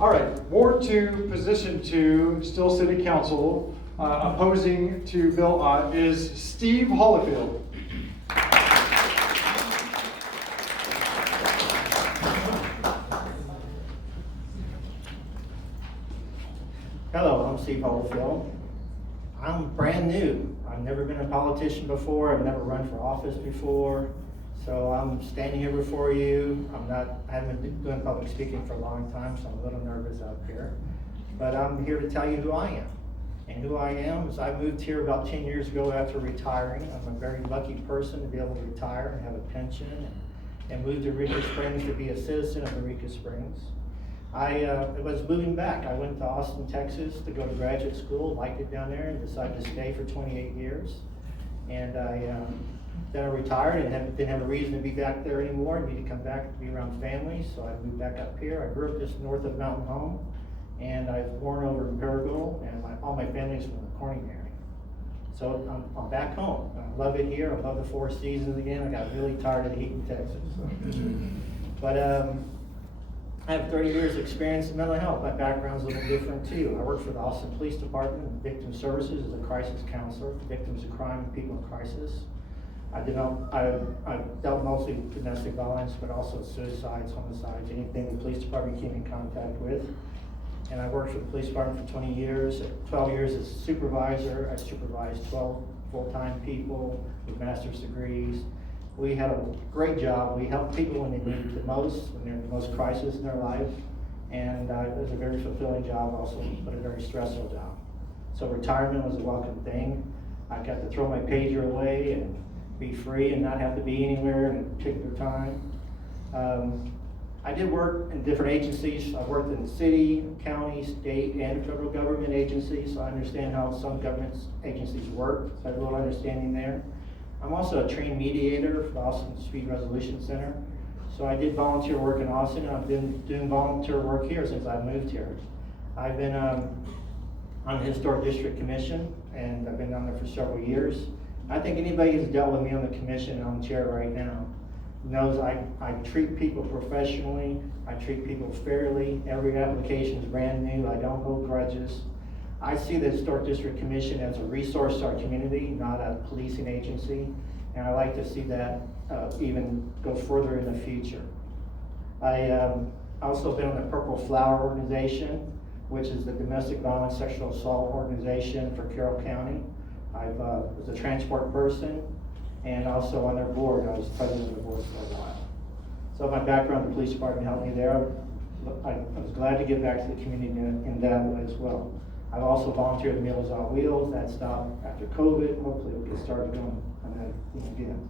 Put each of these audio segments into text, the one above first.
All right, Ward 2, Position 2, still City Council, opposing to Bill Ott is Steve Holifield. Hello, I'm Steve Holifield. I'm brand new. I've never been a politician before. I've never run for office before. So I'm standing here before you. I haven't been doing public speaking for a long time, so I'm a little nervous up here. But I'm here to tell you who I am. And who I am is I moved here about 10 years ago after retiring. I'm a very lucky person to be able to retire and have a pension and move to Eureka Springs to be a citizen of Eureka Springs. I was moving back. I went to Austin, Texas to go to graduate school, liked it down there, and decided to stay for 28 years. And then I retired and didn't have a reason to be back there anymore. I needed to come back to be around family, so I moved back up here. I grew up just north of Mountain Home, and I was born over in Paragould, and all my family's from the Corning area. So I'm back home. I love it here. I love the 4 seasons again. I got really tired of the heat in Texas. So. But I have 30 years experience in mental health. My background's a little different too. I work for the Austin Police Department in Victim Services as a crisis counselor for victims of crime and people in crisis. I've dealt mostly with domestic violence, but also suicides, homicides, anything the police department came in contact with. And I worked for the police department for 20 years, 12 years as a supervisor. I supervised 12 full-time people with master's degrees. We had a great job. We helped people when they needed the most, when they're in the most crisis in their life. And it was a very fulfilling job also, but a very stressful job. So retirement was a welcome thing. I got to throw my pager away and be free and not have to be anywhere at a particular time. I did work in different agencies. I worked in city, county, state, and federal government agencies, so I understand how some government agencies work, so I have a little understanding there. I'm also a trained mediator for the Austin Dispute Resolution Center. So I did volunteer work in Austin, and I've been doing volunteer work here since I moved here. I've been on the Historic District Commission, and I've been on there for several years. I think anybody who's dealt with me on the commission, and on the chair right now, knows I treat people professionally, I treat people fairly. Every application is brand new, I don't hold grudges. I see the Historic District Commission as a resource to our community, not a policing agency, and I like to see that even go further in the future. I also been on the Purple Flower Organization, which is the domestic violence sexual assault organization for Carroll County. I was a transport person and also on their board. I was president of the board for a while. So my background, the police department helped me there. I was glad to get back to the community in that way as well. I've also volunteered at Meals on Wheels. That stopped after COVID. Hopefully we'll get started going on that again.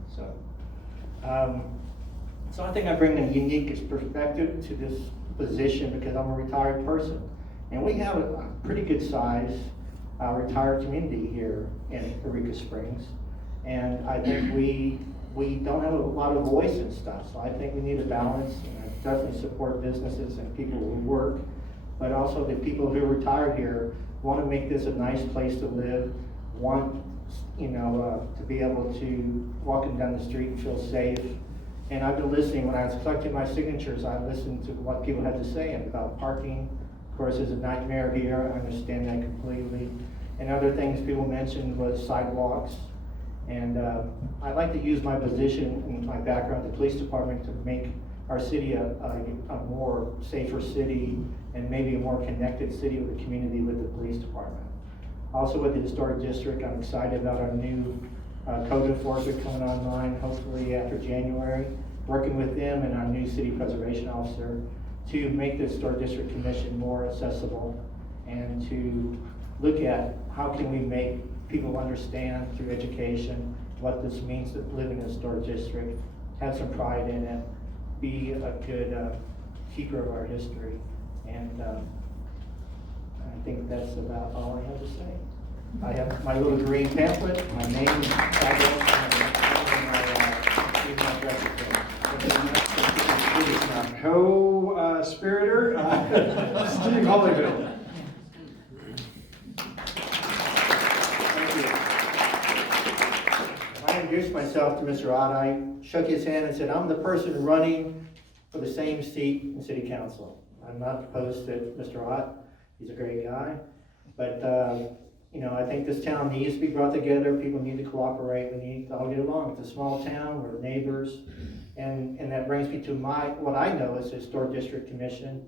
So I think I bring a unique perspective to this position because I'm a retired person. And we have a pretty good size retired community here in Eureka Springs. And I think we don't have a lot of voice and stuff. So I think we need a balance, and I definitely support businesses and people who work, but also the people who are retired here want to make this a nice place to live, want to be able to walking down the street and feel safe. And I've been listening. When I was collecting my signatures, I listened to what people had to say about parking. Of course, it's a nightmare here. I understand that completely. And other things people mentioned was sidewalks. And I like to use my position and my background in the police department to make our city a more safer city and maybe a more connected city with the community with the police department. Also with the Historic District, I'm excited about our new code enforcement coming online, hopefully after January, working with them and our new city preservation officer to make the Historic District Commission more accessible and to look at how can we make people understand through education what this means to live in a historic district, have some pride in it, be a good keeper of our history. And I think that's about all I have to say. I have my little green pamphlet, my name, address, and my email address. Co-spirator, Steve Holifield. I introduced myself to Mr. Ott. I shook his hand and said, I'm the person running for the same seat in City Council. I'm not opposed to Mr. Ott. He's a great guy. But, you know, I think this town needs to be brought together. People need to cooperate. We need to all get along. It's a small town. We're neighbors. And that brings me to what I know is the Historic District Commission.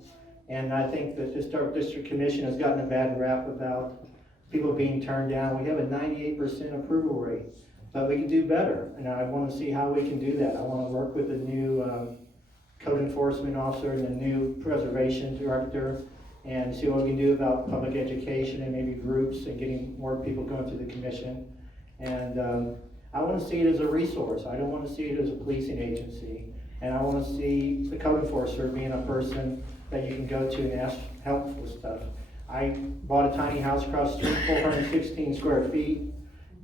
And I think that the Historic District Commission has gotten a bad rap about people being turned down. We have a 98% approval rate, but we can do better. And I want to see how we can do that. I want to work with the new code enforcement officer and the new preservation director and see what we can do about public education and maybe groups and getting more people going through the commission. And I want to see it as a resource. I don't want to see it as a policing agency. And I want to see the code enforcer being a person that you can go to and ask help with stuff. I bought a tiny house across the street, 416 square feet,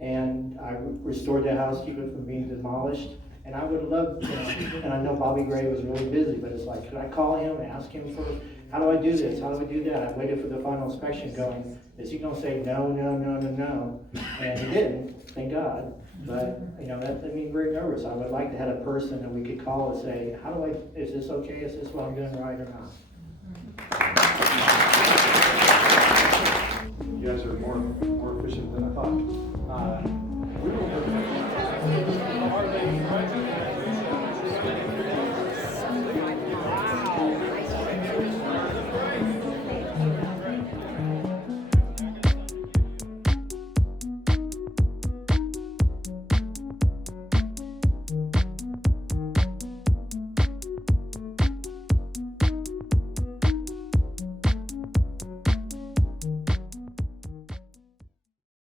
and I restored that house, keep it from being demolished. And I would love, and I know Bobby Gray was really busy, but it's like, could I call him and ask him for, how do I do this? How do I do that? I waited for the final inspection going, is he gonna say no, no, no, no, no? And he didn't, thank God. But, you know, that made me very nervous. I would like to have a person that we could call and say, how do I, is this okay? Is this what I'm doing right or not? You guys are more